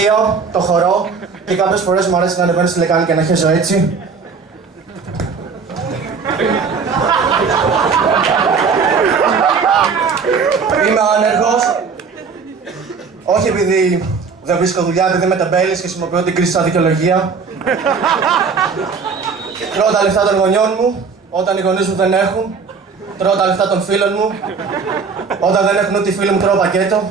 Λυκείο, το χορό και κάποιες φορές μου αρέσει να ανεβαίνω στη λεκάνη και να χέζω έτσι. Είμαι άνεργος. Όχι επειδή δεν βρίσκω δουλειά, επειδή είμαι τεμπέλης και χρησιμοποιώ την κρίση σαν δικαιολογία. Τρώω τα λεφτά των γονιών μου, όταν οι γονείς μου δεν έχουν. Τρώω τα λεφτά των φίλων μου, όταν δεν έχουν ούτε οι φίλοι μου τρώω πακέτο.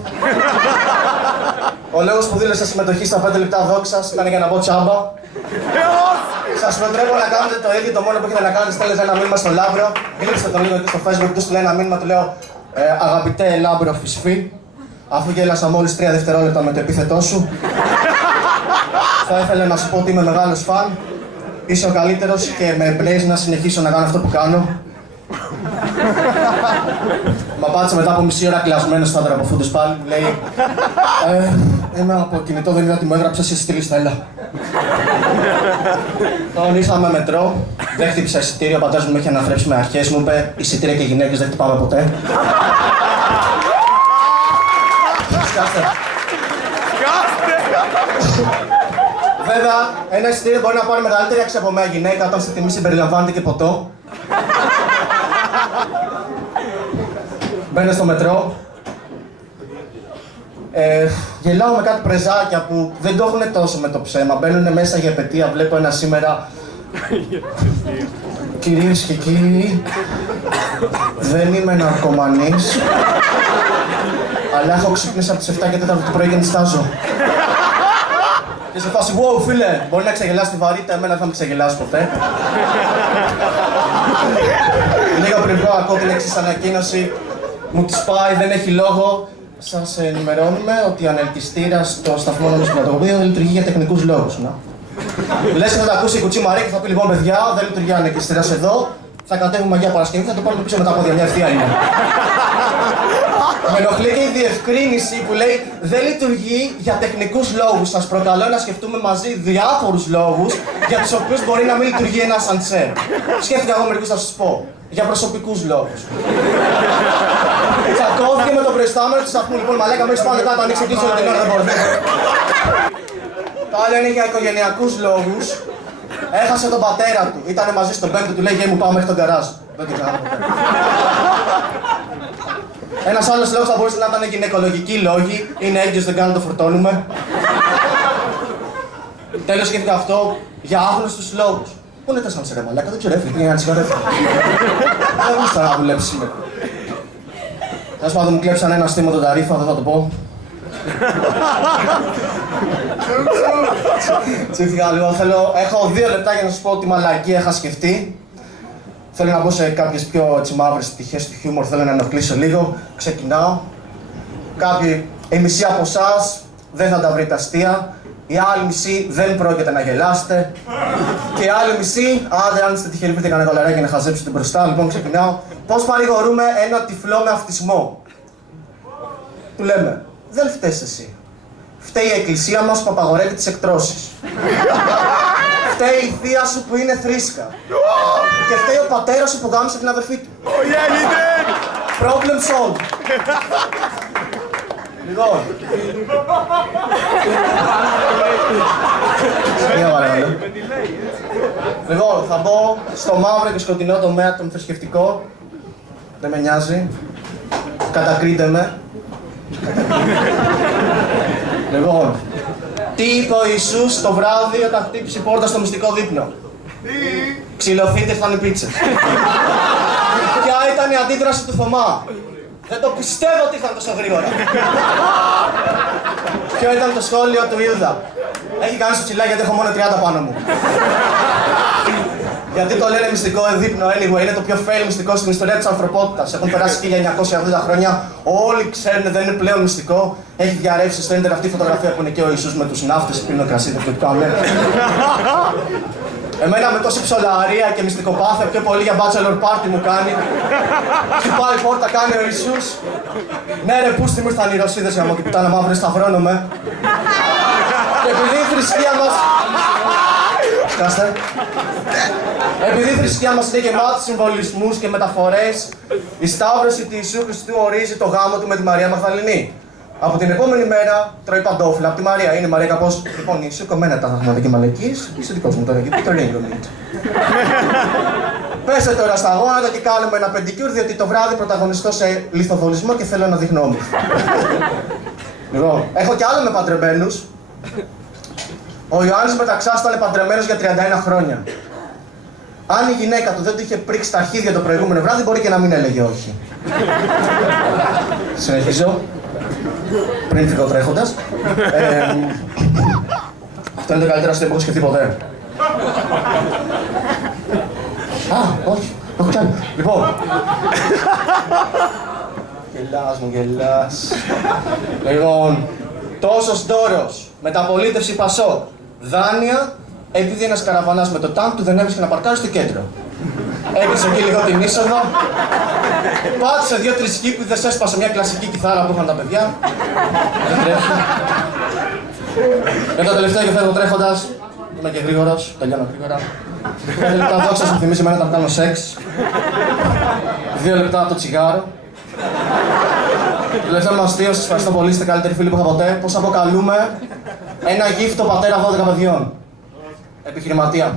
Ο λόγος που δήλωσα συμμετοχή στα 5 λεπτά δόξας ήταν για να μπω τσάμπα. Σας προτρέπω να κάνετε το ίδιο, το μόνο που έχετε να κάνετε στέλνετε ένα μήνυμα στο Λάμπρο. Γράψτε τον λίγο εκεί στο Facebook, του στείλω ένα μήνυμα, του λέω αγαπητέ Λάμπρο Φυσφή, αφού γέλασα μόλις 3 δευτερόλεπτα με το επίθετό σου. Θα ήθελα να σου πω ότι είμαι μεγάλος φαν, είσαι ο καλύτερος και με εμπνέεις να συνεχίσω να κάνω αυτό που κάνω. Μ' απάντησε μετά από μισή ώρα κλασμένος στα από φούντος πάλι, μου λέει είμαι από κινητό, δεν είδα τι μου έγραψε, εσύ στείλεις τα έλα. Τον ήρθαμε μετρό, δεν χτύπησα εισιτήριο, ο πατέρας μου με είχε αναθρέψει με αρχές, μου είπε εισιτήρια και γυναίκες δεν χτυπάμε ποτέ. Σκάστε. Βέβαια, ένα εισιτήριο μπορεί να πάρει μεγαλύτερη αξία από μια γυναίκα όταν στη τιμή συμπεριλαμβάνεται και ποτό. Μπαίνω στο μετρό. Γελάω με κάτι πρεζάκια που δεν το έχουν τόσο με το ψέμα. Μπαίνουν μέσα για επετεία, βλέπω ένα σήμερα. Κυρίες και κύριοι, δεν είμαι ναρκωμανής, αλλά έχω ξυπνήσει από τις 7 και 4 το πρωί και νηστάζω. Και σε φάση, wow, φίλε, μπορεί να ξεγελάσει τη βαρύτητα, εμένα δεν θα με ξεγελάσει ποτέ. Λίγο πριν πω, ακούω την εξής ανακοίνωση, μου τη πάει, δεν έχει λόγο. Σας ενημερώνουμε ότι η ανελκυστήρα στο σταθμό νόμου Πρωτοκοπίδιο δεν λειτουργεί για τεχνικούς λόγους. Λες και θα τα ακούσει η κουτσή Μαρή και θα πει λοιπόν παιδιά, δεν λειτουργεί ανελκυστήρας εδώ. Θα κατέβουμε Αγία Παρασκευή, θα το πάρουμε πίσω με τα πόδια, μια ευθεία είναι. Με ενοχλεί και η διευκρίνηση που λέει δεν λειτουργεί για τεχνικούς λόγους. Σας προκαλώ να σκεφτούμε μαζί διάφορους λόγους για τους οποίους μπορεί να μην λειτουργεί ένα ασανσέρ. Σκέφτηκα εγώ μερικούς, θα σας πω. Για προσωπικούς λόγους. Τσακώθηκε με τον προϊστάμενο του σταθμού. Λοιπόν, μαλάκα, μέχρι πάνω κάτω, ανοίξει κλείσει όλη την ώρα, δεν μπορεί. Το άλλο είναι για οικογενειακούς λόγους. Έχασε τον πατέρα του. Ήτανε μαζί στον πέμπτο, του λέει γεια μου πάω μέχρι τον καράζ. Δεν την ξέρω. Ένας άλλος λόγος θα μπορούσε να ήταν γυναικολογικοί λόγοι. Είναι έγκυος, δεν κάνω, το φορτώνουμε. Τέλος σκέφτηκα αυτό για άγνωστους λόγους. Πού είναι τα σαν ρε μαλάκα, δεν ξέρω, έφυγε για να τσιγαρεύει. Δεν γούστα να δουλέψει σήμερα. Τέλος πάντων μου κλέψαν ένα στήμα τον Ταρίφα, δεν θα το πω. Τσίφυγα λίγο, έχω 2 λεπτά για να σας πω τι μαλακία είχα σκεφτεί. Θέλω να μπω σε κάποιες πιο μαύρες πτυχές του χιούμορ, θέλω να ενοχλήσω λίγο. Ξεκινάω. Η μισή από εσάς δεν θα τα βρείτε αστεία. Η άλλη μισή δεν πρόκειται να γελάσετε. Και η άλλη μισή, άντε αν είστε τυχεροί πείτε κανένα κολαράκι να χαζέψετε μπροστά. Λοιπόν, ξεκινάω. Πώς παρηγορούμε ένα τυφλό με αυτισμό. Του λέμε, δεν φταίς εσύ. Φταίει η εκκλησία μας που απαγορεύει τις εκτρώσεις. Φταίει η θεία σου που είναι θρήσκα. Και φταίει ο πατέρας σου που γάμισε την αδερφή του. Problem solved. Λοιπόν. Λοιπόν, θα μπω στο μαύρο και σκοτεινό τομέα των θρησκευτικών. Δεν με νοιάζει. Κατακρίντε με. Λοιπόν, τι είπε ο Ιησούς το βράδυ όταν χτύπησε η πόρτα στο μυστικό δείπνο? Ξυλωθείτε, ήρθαν οι πίτσες. Ποια ήταν η αντίδραση του Θωμά? Δεν το πιστεύω ότι ήρθαν τόσο γρήγορα. Ποιο ήταν το σχόλιο του Ιούδα? Έχει κάνει στο ψηλά γιατί έχω μόνο 30 πάνω μου. Γιατί το λένε μυστικό δείπνο, anyway, είναι το πιο fail μυστικό στην ιστορία της ανθρωπότητας. Έχουν περάσει 1980 χρόνια, όλοι ξέρουν δεν είναι πλέον μυστικό. Έχει διαρρεύσει στο ίντερνετ αυτή η φωτογραφία που είναι και ο Ιησούς με τους ναύτες που πίνουν κρασί, δεν το κάνουν. Εμένα με τόση ψολαρία και μυστικοπάθεια πιο πολύ για bachelor party μου κάνει. Χτυπάει η πόρτα, κάνει ο Ιησούς. Ναι ρε πούστη μου ήρθαν οι Ρωσίδες για μου και πουτάνα μαύρη, σταυρώνομαι. Και επειδή η θρησκεία μας... Επειδή η θρησκεία μας είναι γεμάτη συμβολισμούς και μεταφορές, η σταύρωση του Ιησού Χριστού ορίζει το γάμο του με τη Μαρία Μαγδαληνή. Από την επόμενη μέρα τρώει παντόφυλλα από τη Μαρία. Είναι η Μαρία κάπως. Λοιπόν, είσαι κομμένα τα θαυματική μαλακής. Είσαι δικός μου τώρα, γιατί το ρίγκο μου. Πέσε τώρα στα γόνατα και κάνουμε ένα πεντικιούρ, διότι το βράδυ πρωταγωνιστώ σε λιθοβολισμό και θέλω να δείχνω όμορφο. Λοιπόν, έχω κι άλλο με παντρεμένους. Ο Ιωάννης Μεταξάς ήταν παντρεμένος για 31 χρόνια. Αν η γυναίκα του δεν του είχε πρίξει τα αρχίδια το προηγούμενο βράδυ, μπορεί και να μην έλεγε όχι. Συνεχίζω. Πριν φύγω τρέχοντας. Αυτό είναι το καλύτερο αστείο που έχω σκεφτεί ποτέ. Όχι, το έχω κι άλλο. Λοιπόν. Γελάς μου, γελάς. Λοιπόν, τόσος δώρος, μεταπολίτευση Πασόκ, δάνεια, επειδή ένας καραβανάς με το τάγκ του δεν έβρισκε να παρκάρει στο κέντρο. Έκλεισε εκεί λίγο την είσοδο, πάτησε 2-3 σκύπηδες, έσπασε μια κλασική κιθάρα που είχαν τα παιδιά. Δεν τρέχει. Και το τελευταίο και φεύγω τρέχοντας, είμαι και γρήγορος, τελειώνω γρήγορα. 5 λεπτά δόξα μου θυμίζει εμένα όταν κάνω σεξ. 2 λεπτά από το τσιγάρο. Τελευταίο μου αστείο, σας ευχαριστώ πολύ, είστε καλύτεροι φίλοι που είχα ποτέ. Πώς αποκαλούμε ένα γύφτο πατέρα 12 παιδιών. Επιχειρηματία.